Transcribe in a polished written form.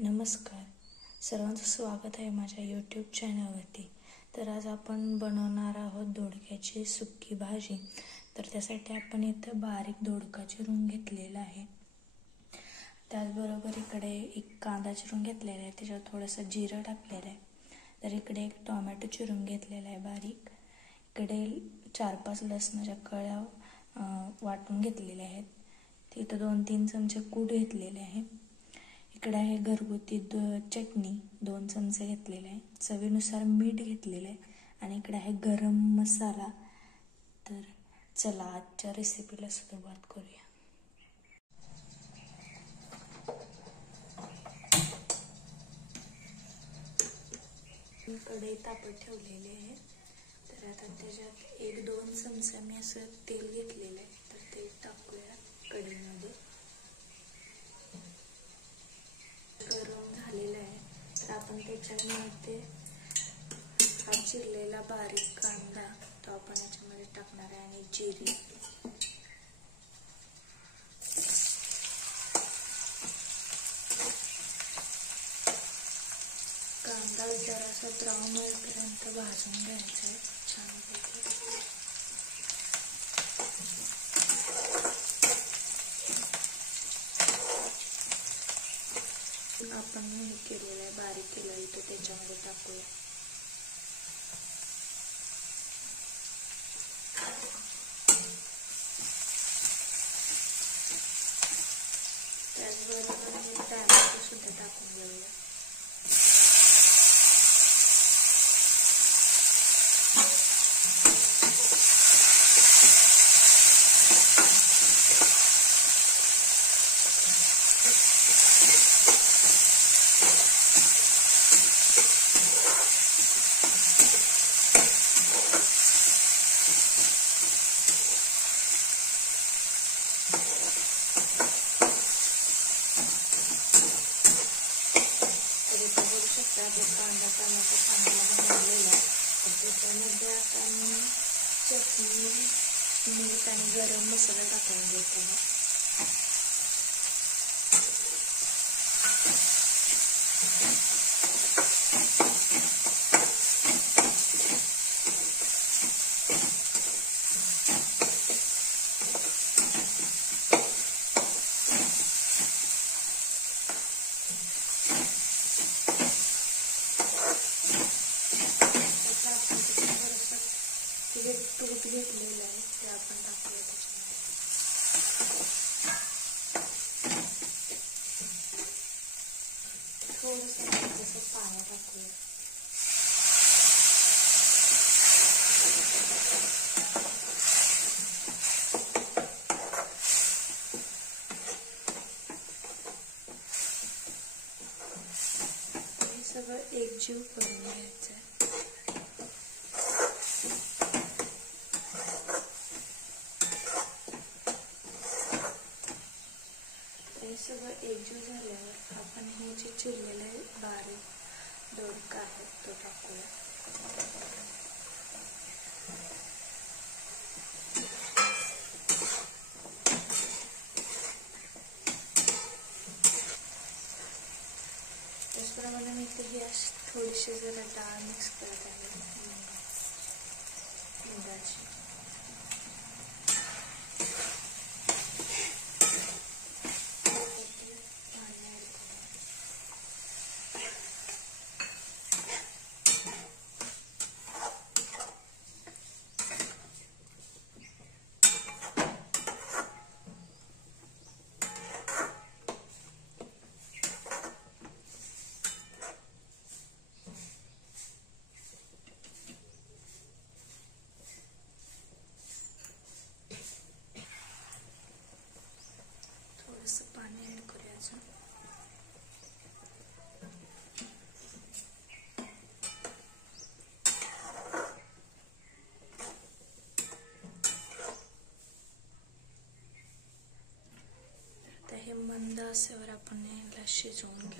नमस्कार, सर्वांचं स्वागत आहे माझ्या यूट्यूब चॅनलवरती. तर आज आपण बनवणार आहोत दोडक्याची सुक्की भाजी. तर त्यासाठी आपण इथं बारीक दोडका चिरून घेतलेला आहे. त्याचबरोबर इकडे एक कांदा चिरून घेतलेला आहे, त्याच्यात थोडंसं जिरं टाकलेलं आहे. तर इकडे एक टोमॅटो चिरून घेतलेला आहे बारीक. इकडे 4-5 लसणाच्या कळ्या वाटून घेतलेल्या आहेत. तिथं 2-3 चमचे कूट घेतलेले आहे. इकडे आहे घरगुती चटणी 2 चमचे घेतलेले आहे. चवीनुसार मीठ घेतलेलं आहे आणि इकडे आहे गरम मसाला. तर चला आजच्या रेसिपीला सुरुवात करूया. कढई तापत ठेवलेली आहे. तर आता त्याच्यात 1-2 चमचे मी असं तेल घेतलेलं आहे. तर ते टाकूया कढईमध्ये. गरम झालेलं आहे. तर आपण त्याच्यामध्ये हा चिरलेला बारीक कांदा तो आपण याच्यामध्ये टाकणार आहे आणि जिरे. कांदा जरासा ब्राऊन होईपर्यंत भाजून घ्यायचा आहे छानपैकी. आपण हे केलेलं आहे बारीक केलेलं तर त्याच्यामध्ये टाकूया. त्याचबरोबर हे टॅमॅटो सुद्धा टाकून घेऊया. आपला कांदा टोमॅटो चांगला बनवलेला आहे. त्याच्यामध्ये आपण चटणी, मीठ आणि गरम मसाला टाकून घेतो. तूप घेतलेलं आहे ते आपण टाकूया त्याच्यामध्ये. थोडंसं जसं पाणी टाकूया. हे सगळं एकजीव करून घ्यायचं आहे. सगळं एकजीव झाल्यावर आपण हे जे चिरलेले बारीक दोडका आहे तो टाकूया. त्याचप्रमाणे मी इथे ही थोडीशी जरा डाळ मिक्स करत आहे मुगाची. पाणी ऍड करायचं. आता हे मंद आचेवर आपण याला शिजवून घेऊया.